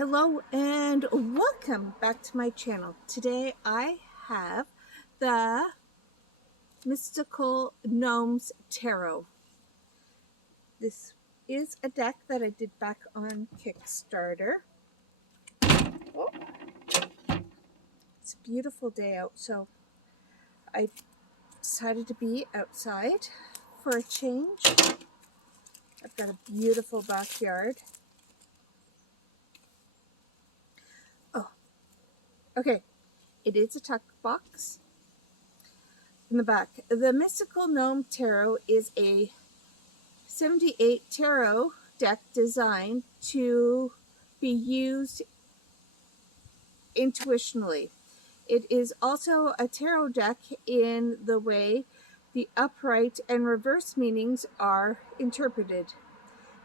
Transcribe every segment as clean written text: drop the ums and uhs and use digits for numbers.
Hello and welcome back to my channel. Today I have the Mystical Gnomes Tarot. This is a deck that I did back on Kickstarter. Oh, it's a beautiful day out, so I decided to be outside for a change. I've got a beautiful backyard. Oh, okay. It is a tuck box. In the back, the Mystical Gnome Tarot is a 78 tarot deck designed to be used intuitionally. It is also a tarot deck in the way the upright and reverse meanings are interpreted.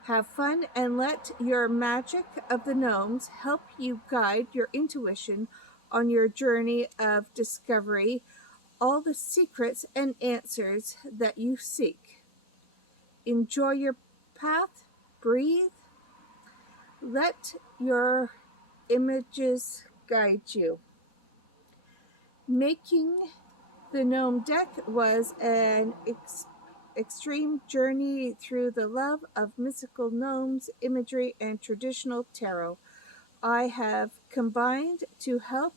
Have fun and let your magic of the gnomes help you guide your intuition on your journey of discovery, all the secrets and answers that you seek. Enjoy your path, breathe, let your images guide you. Making the gnome deck was an extreme journey through the love of mystical gnomes, imagery, and traditional tarot. I have combined to help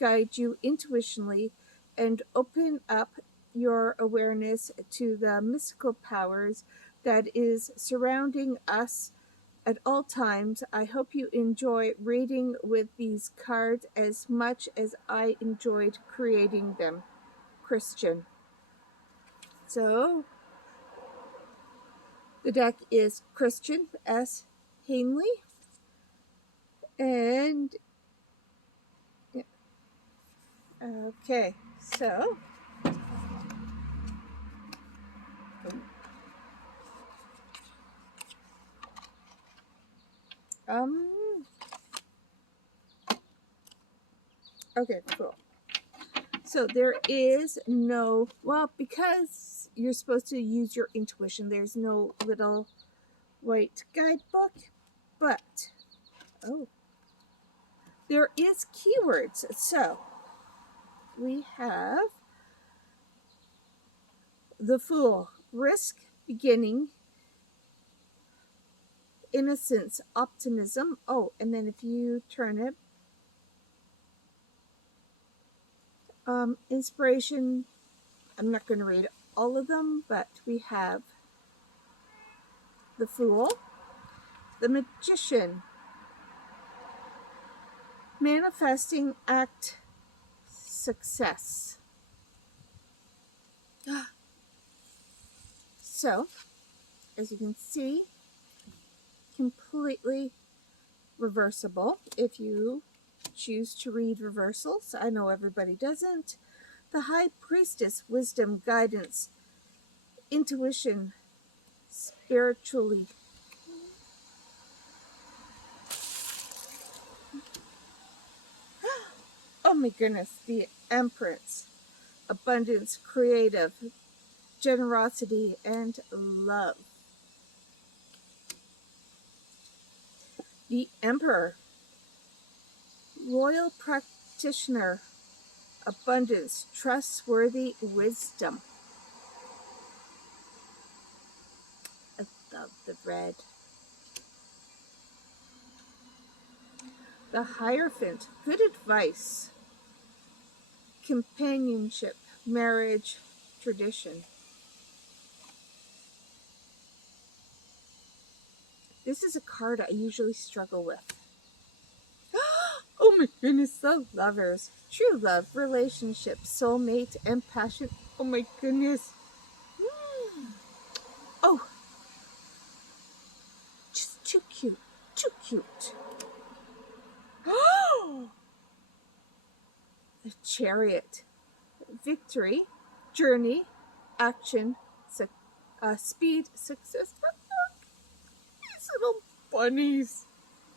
guide you intuitionally and open up your awareness to the mystical powers that is surrounding us at all times. I hope you enjoy reading with these cards as much as I enjoyed creating them. Christian. So the deck is Christian S. Hanley, and okay, so um okay, cool. So there is no, well, because you're supposed to use your intuition, there's no little white guidebook, but there is keywords. So we have the Fool, risk, beginning, innocence, optimism. Oh, and then if you turn it, inspiration. I'm not going to read all of them, but we have the Fool, the Magician, manifesting act, success. So, as you can see, completely reversible if you choose to read reversals. I know everybody doesn't. The High Priestess, wisdom, guidance, intuition, spiritually. Oh my goodness, the Empress, abundance, creative, generosity, and love. The Emperor, royal practitioner, abundance, trustworthy, wisdom. I love the red. The Hierophant, good advice, companionship, marriage, tradition. This is a card I usually struggle with. Oh my goodness, the Lovers, true love, relationship, soulmate, and passion. Oh my goodness. Oh, just too cute, too cute. Oh, the Chariot, victory, journey, action, speed, success. These little bunnies.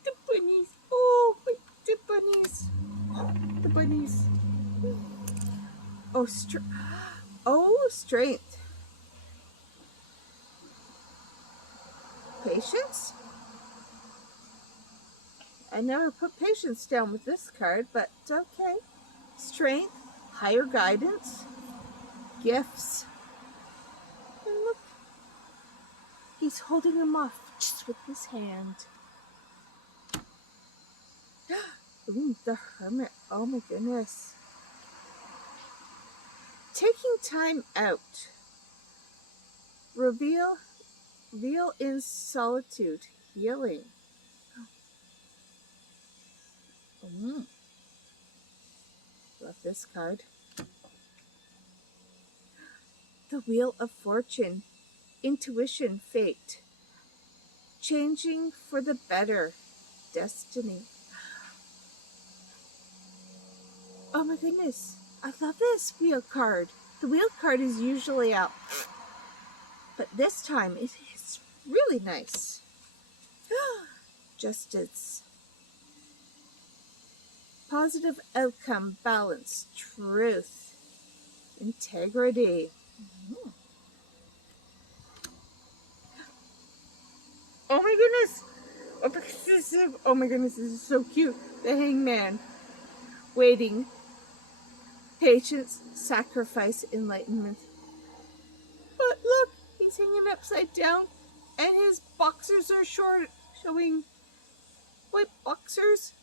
The bunnies. Oh, the bunnies. Oh, the bunnies. Oh, strength. Patience. I never put patience down with this card, but okay. Strength, higher guidance, gifts. And look, he's holding them off just with his hand. Ooh, the Hermit. Oh my goodness. Taking time out. Reveal in solitude. Healing. Love this card. The Wheel of Fortune. Intuition, fate. Changing for the better. Destiny. Oh my goodness. I love this wheel card. The wheel card is usually out, but this time it is really nice. Justice. Positive outcome, balance, truth, integrity. Oh my goodness. Oh my goodness, this is so cute. The Hangman. Waiting. Patience, sacrifice, enlightenment. But look, he's hanging upside down and his boxers are showing white boxers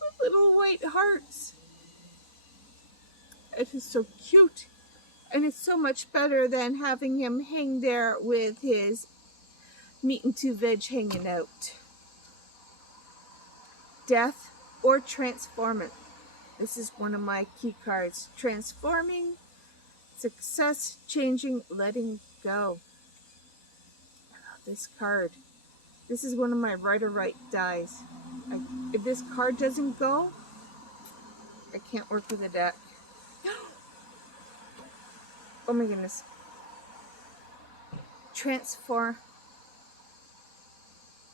with little white hearts. It is so cute. And it's so much better than having him hang there with his meat and two veg hanging out. Death or transforming. This is one of my key cards. Transforming, success, changing, letting go. I love this card. This is one of my right or right dies. If this card doesn't go, I can't work with the deck. Oh my goodness.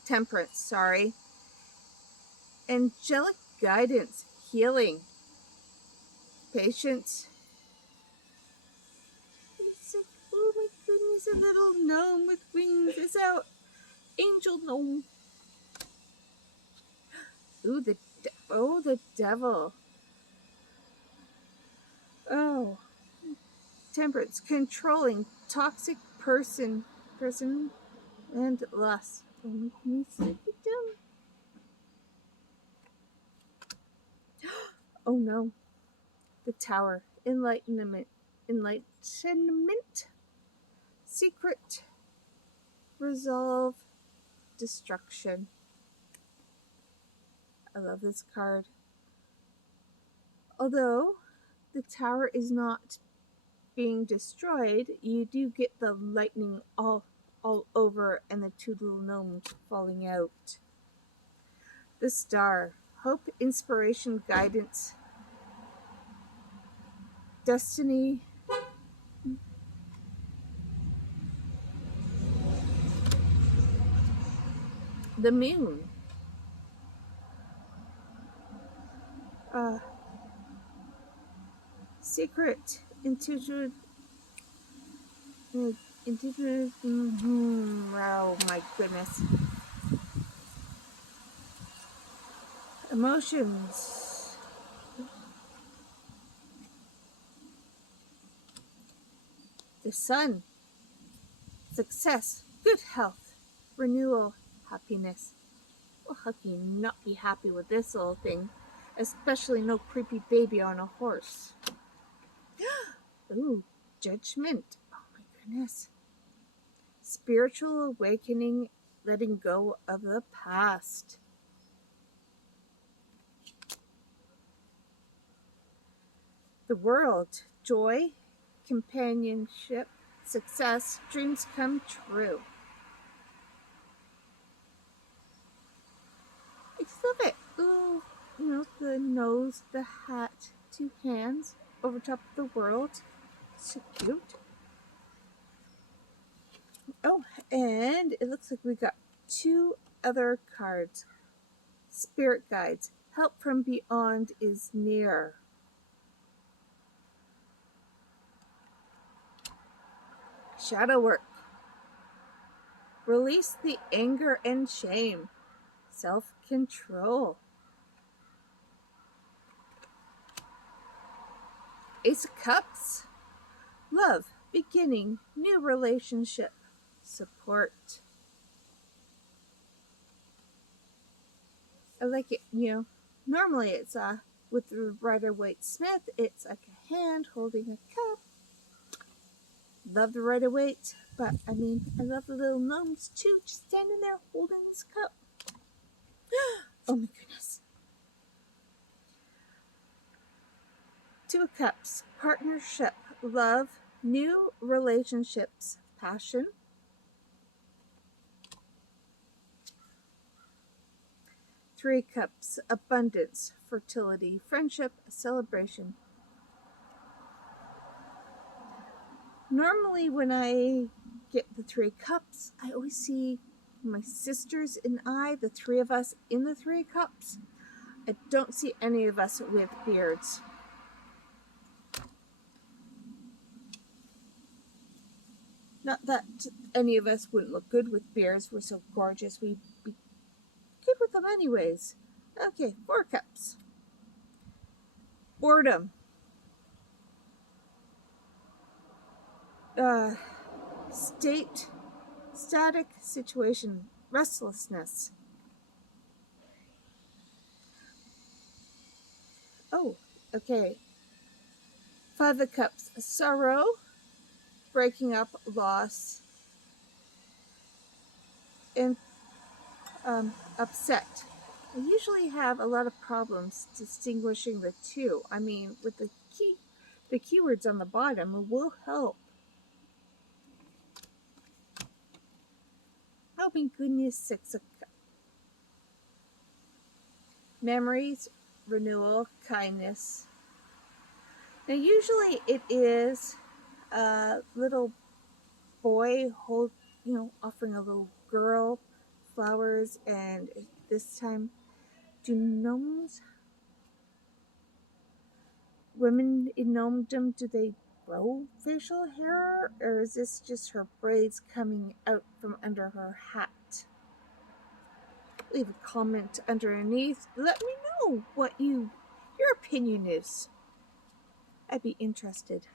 Temperance, sorry. Angelic guidance, healing, patience. Oh my goodness, a little gnome with wings is out. Angel gnome. Ooh, the devil. Oh, temperance, controlling, toxic person, and lust. Oh my goodness, oh no, the Tower, enlightenment, secret, resolve, destruction. I love this card. Although the tower is not being destroyed, you do get the lightning all over and the two little gnomes falling out. The Star, hope, inspiration, guidance, destiny. The Moon, secret, intuitive. Oh my goodness. Emotions. The Sun, success, good health, renewal, happiness. Well, how can you not be happy with this little thing? Especially no creepy baby on a horse. Ooh, judgment. Oh my goodness. Spiritual awakening, letting go of the past. The World, joy, companionship, success, dreams come true. I just love it. Ooh, the nose, the hat, two hands over top of the world. So cute. Oh, and it looks like we got two other cards. Spirit guides. Help from beyond is near. Shadow work. Release the anger and shame. self-control. Ace of Cups, love, beginning, new relationship, support. I like it, normally it's with the Rider-Waite-Smith, it's like a hand holding a cup. Love the Rider-Waite, but I love the little gnomes too, just standing there holding this cup. Oh my goodness. Two of Cups, partnership, love, new relationships, passion. Three of Cups, abundance, fertility, friendship, celebration. Normally when I get the Three of Cups, I always see my sisters and I, the three of us in the Three of Cups. I don't see any of us with beards. Not that any of us wouldn't look good with beards. We're so gorgeous. We'd be good with them anyways. Okay, Four of Cups. Boredom. Static situation, restlessness. Oh, okay. Five of Cups, sorrow, breaking up, loss, and upset. I usually have a lot of problems distinguishing the two. With the keywords on the bottom will help. Oh my goodness, Six of Cups. Memories, renewal, kindness. Now usually it is a little boy offering a little girl flowers, and this time, do gnomes, women in gnomedom, do they grow facial hair, or is this just her braids coming out from under her hat? Leave a comment underneath. Let me know what your opinion is. I'd be interested.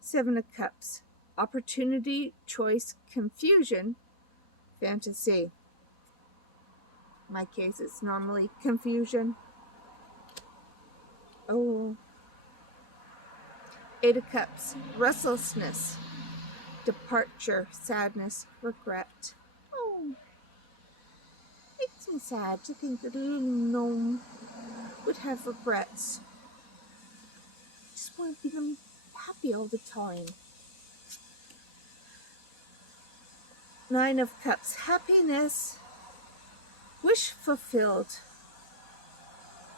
Seven of Cups, opportunity, choice, confusion, fantasy. In my case, it's normally confusion. Oh. Eight of Cups, restlessness, departure, sadness, regret. Oh, makes me sad to think that a little gnome would have regrets. I just want to be them happy all the time. Nine of Cups, happiness, wish fulfilled,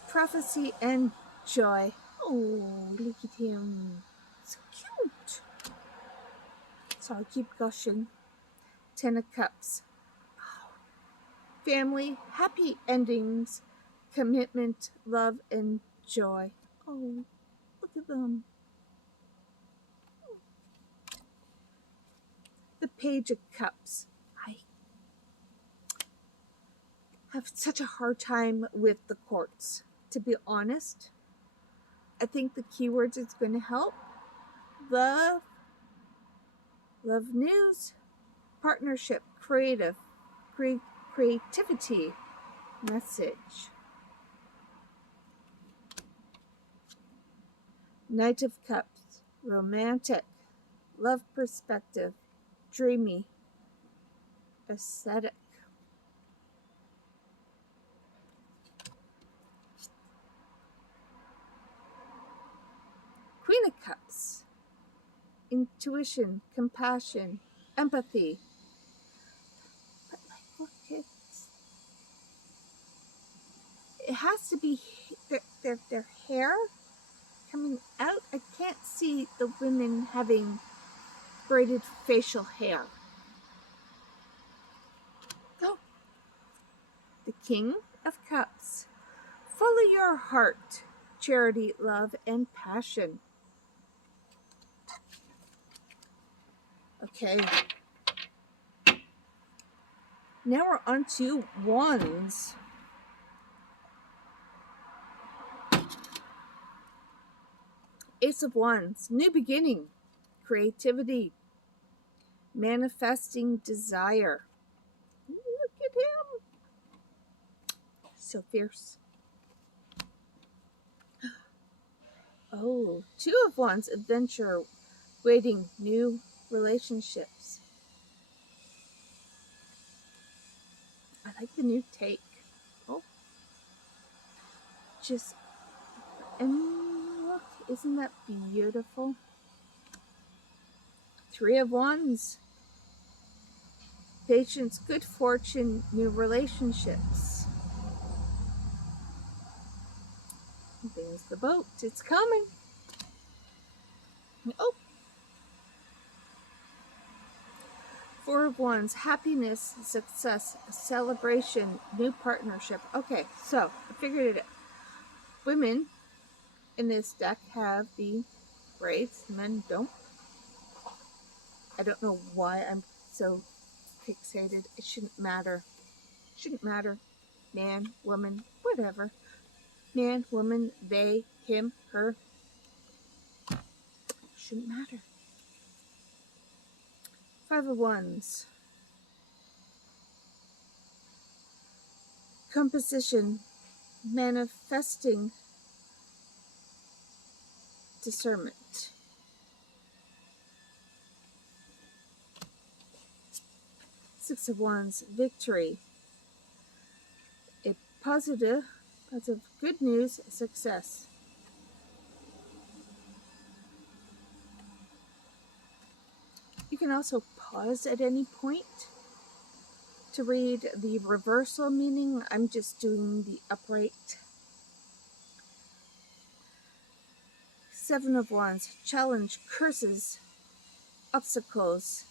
prophecy, and joy. Oh, look at him. So cute. Sorry, keep gushing. Ten of Cups, family, happy endings, commitment, love, and joy. Oh, look at them. The Page of Cups. I have such a hard time with the courts. To be honest, I think the keywords it's going to help. Love news, partnership, creativity, message. Knight of Cups, romantic, love perspective, dreamy, aesthetic. Queen of Cups, intuition, compassion, empathy. But look, it has to be their hair coming out. I can't see the women having braided facial hair. Oh, the King of Cups, follow your heart, charity, love, and passion. Okay. Now we're on to wands. Ace of Wands, new beginning, creativity, manifesting desire. Look at him. So fierce. Oh, Two of Wands, adventure, waiting, new relationships. I like the new take. Oh, just, and look, isn't that beautiful? Three of Wands, patience, good fortune, new relationships. There's the boat. It's coming. Oh. Four of Wands, happiness, success, celebration, new partnership. Okay, so I figured it out. Women in this deck have the braids, men don't. I don't know why I'm so fixated. It shouldn't matter. Shouldn't matter. Man, woman, whatever. Man, woman, they, him, her. Shouldn't matter. Five of Wands. Composition, manifesting, discernment. Six of Wands, victory, a positive good news, success. You can also pause at any point to read the reversal meaning. I'm just doing the upright. Seven of Wands, challenge, curses, obstacles,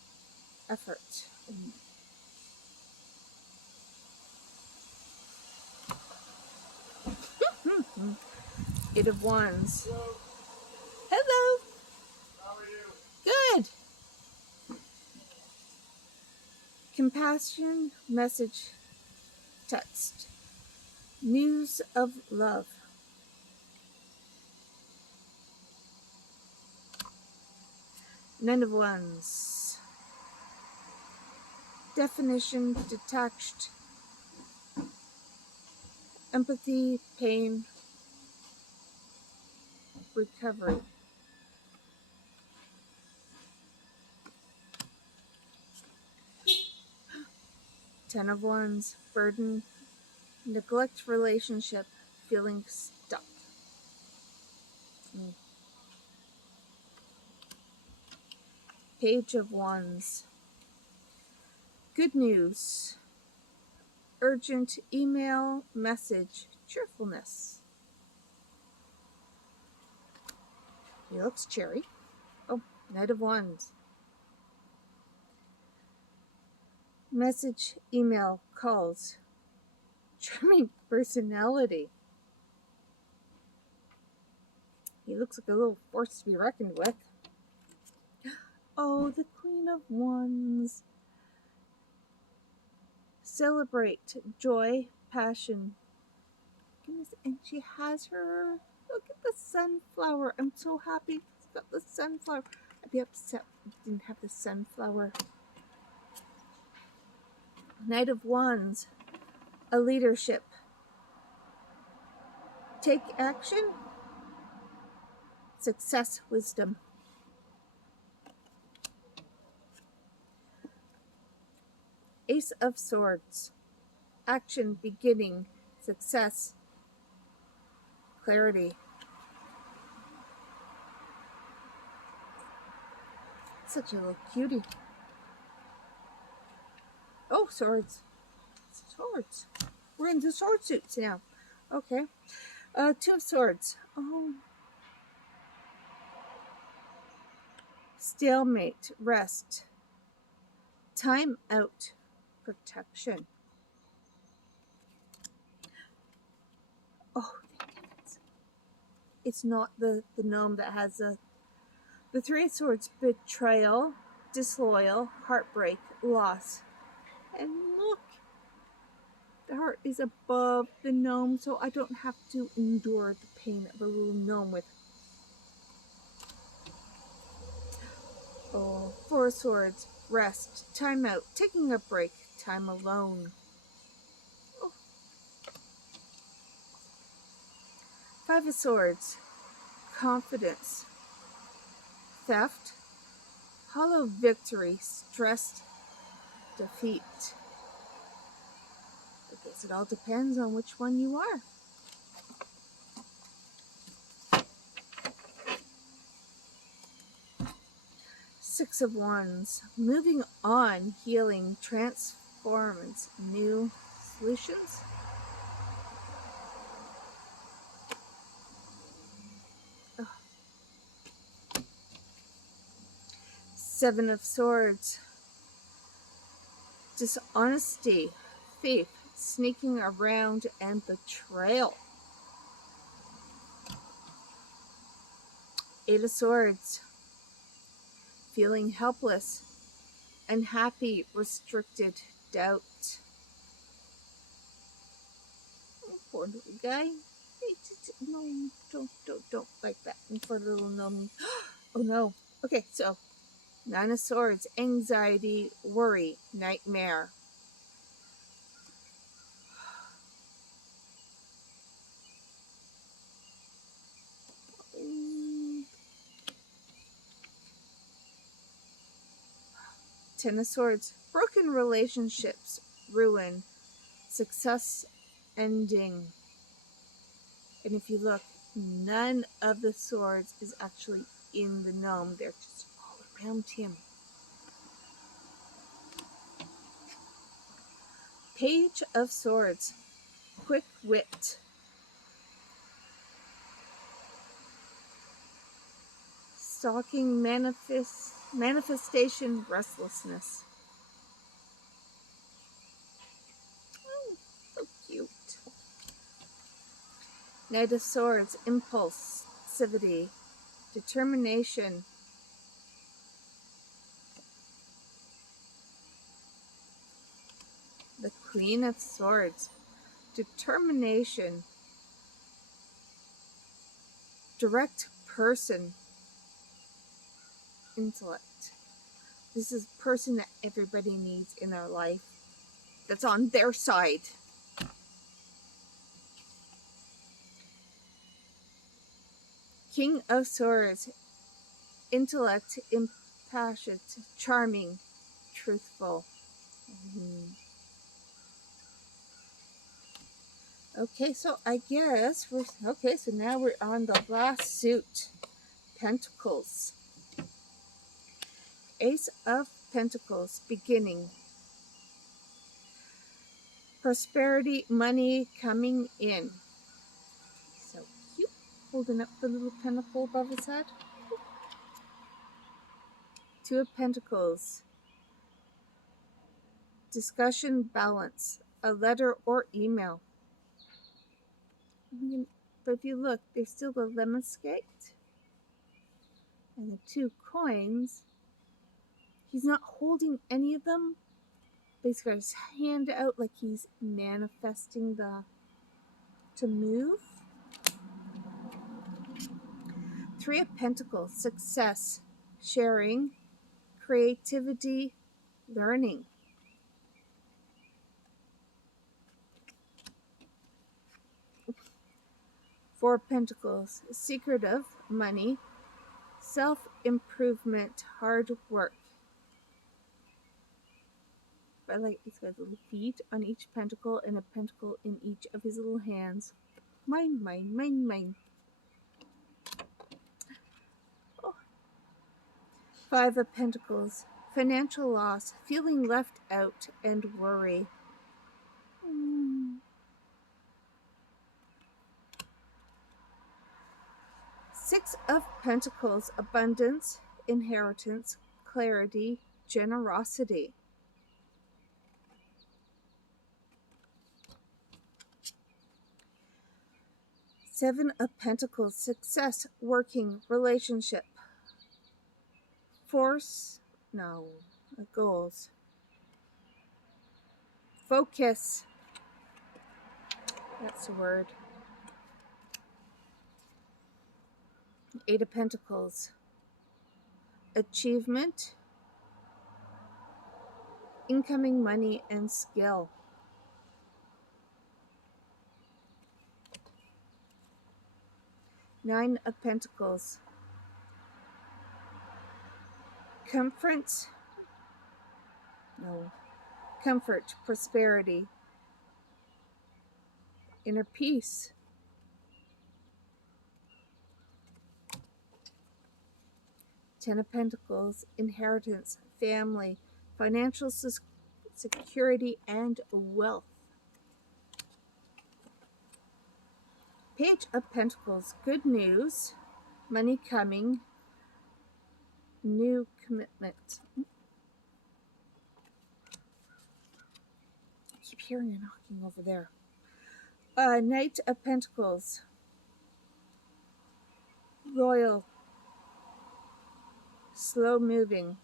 effort. Eight of Wands. Hello. How are you? Good. Compassion, message, text. News of love. Nine of Wands. Definition, detached, empathy, pain, recovery. Ten of Wands, burden, neglect relationship, feeling stuck. Page of Wands, good news, urgent email, message, cheerfulness. He looks cherry. Oh, Knight of Wands. Message, email, calls, charming personality. He looks like a little force to be reckoned with. Oh, the Queen of Wands. Celebrate, joy, passion. Goodness, and she has her. Look at the sunflower. I'm so happy it's got the sunflower. I'd be upset if it didn't have the sunflower. Knight of Wands, a leadership. Take action, success, wisdom. Ace of Swords, action, beginning, success, clarity. Such a little cutie. Oh, swords. Swords. We're into sword suits now. Okay. Two of Swords. Oh. Stalemate, rest. Time out, protection. Oh, thank heavens. It's not the gnome that has the Three of Swords. Betrayal, disloyal, heartbreak, loss. And look, the heart is above the gnome, so I don't have to endure the pain of a little gnome with Four of Swords, rest, time out, taking a break, time alone. Oh. Five of Swords, confidence, theft, hollow victory, stressed defeat. I guess it all depends on which one you are. Six of Wands, moving on, healing, transforms, new solutions. Oh. Seven of Swords, dishonesty, thief, sneaking around, and betrayal. Eight of Swords, feeling helpless, unhappy, restricted, doubt. Oh, poor little guy. No, don't like that. And for little gnome. Oh no. Okay, so Nine of Swords, anxiety, worry, nightmare. Ten of Swords, broken relationships, ruin, success ending. And if you look, none of the swords is actually in the gnome. They're just all around him. Page of Swords, quick wit, stalking, manifestation, restlessness. Oh, so cute. Knight of Swords, impulsivity, determination. The Queen of Swords, determination, direct person, intellect. This is a person that everybody needs in their life that's on their side. King of Swords, intellect, impassioned, charming, truthful. Okay, so I guess so now we're on the last suit. Pentacles. Ace of Pentacles, beginning. Prosperity, money coming in. So cute. Holding up the little pentacle above his head. Two of Pentacles. Discussion, balance. A letter or email. But if you look, there's still the lemon skate. And the two coins. He's not holding any of them. But he's got his hand out like he's manifesting to move. Three of Pentacles, success, sharing, creativity, learning. Four of Pentacles, secretive, money, self-improvement, hard work. I like he's got little feet on each pentacle and a pentacle in each of his little hands. Mine, mine, mine, mine. Oh. Five of Pentacles, financial loss, feeling left out, and worry. Six of Pentacles, abundance, inheritance, clarity, generosity. Seven of Pentacles, success, working, relationship, goals, focus, that's the word. Eight of Pentacles, achievement, incoming money and skill. Nine of Pentacles. Comfort, prosperity, inner peace. Ten of Pentacles, inheritance, family, financial security, and wealth. Page of Pentacles, good news, money coming, new commitment. I keep hearing a knocking over there. Knight of Pentacles, royal, slow moving.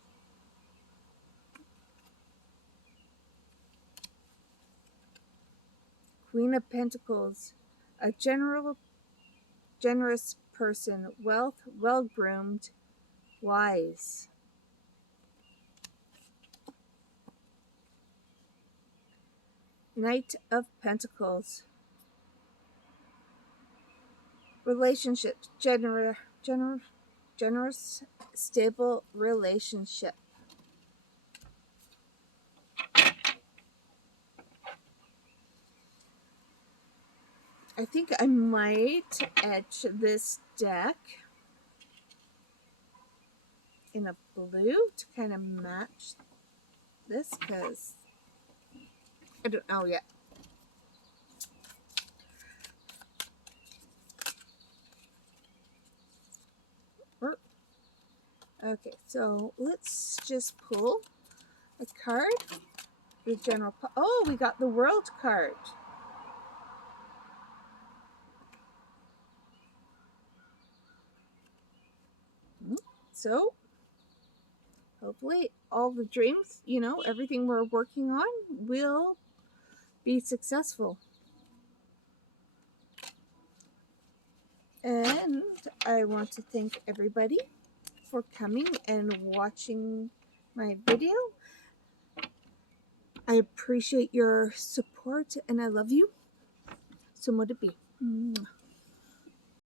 Queen of Pentacles, a generous person, wealth, well-groomed, wise. Knight of Pentacles, relationships, generous, stable relationship. I think I might etch this deck in a blue to kind of match this, because I don't know yet. Okay, so let's just pull a card. The general. Oh, we got the World card. So hopefully all the dreams, everything we're working on will be successful. And I want to thank everybody for coming and watching my video. I appreciate your support and I love you. So mote it be.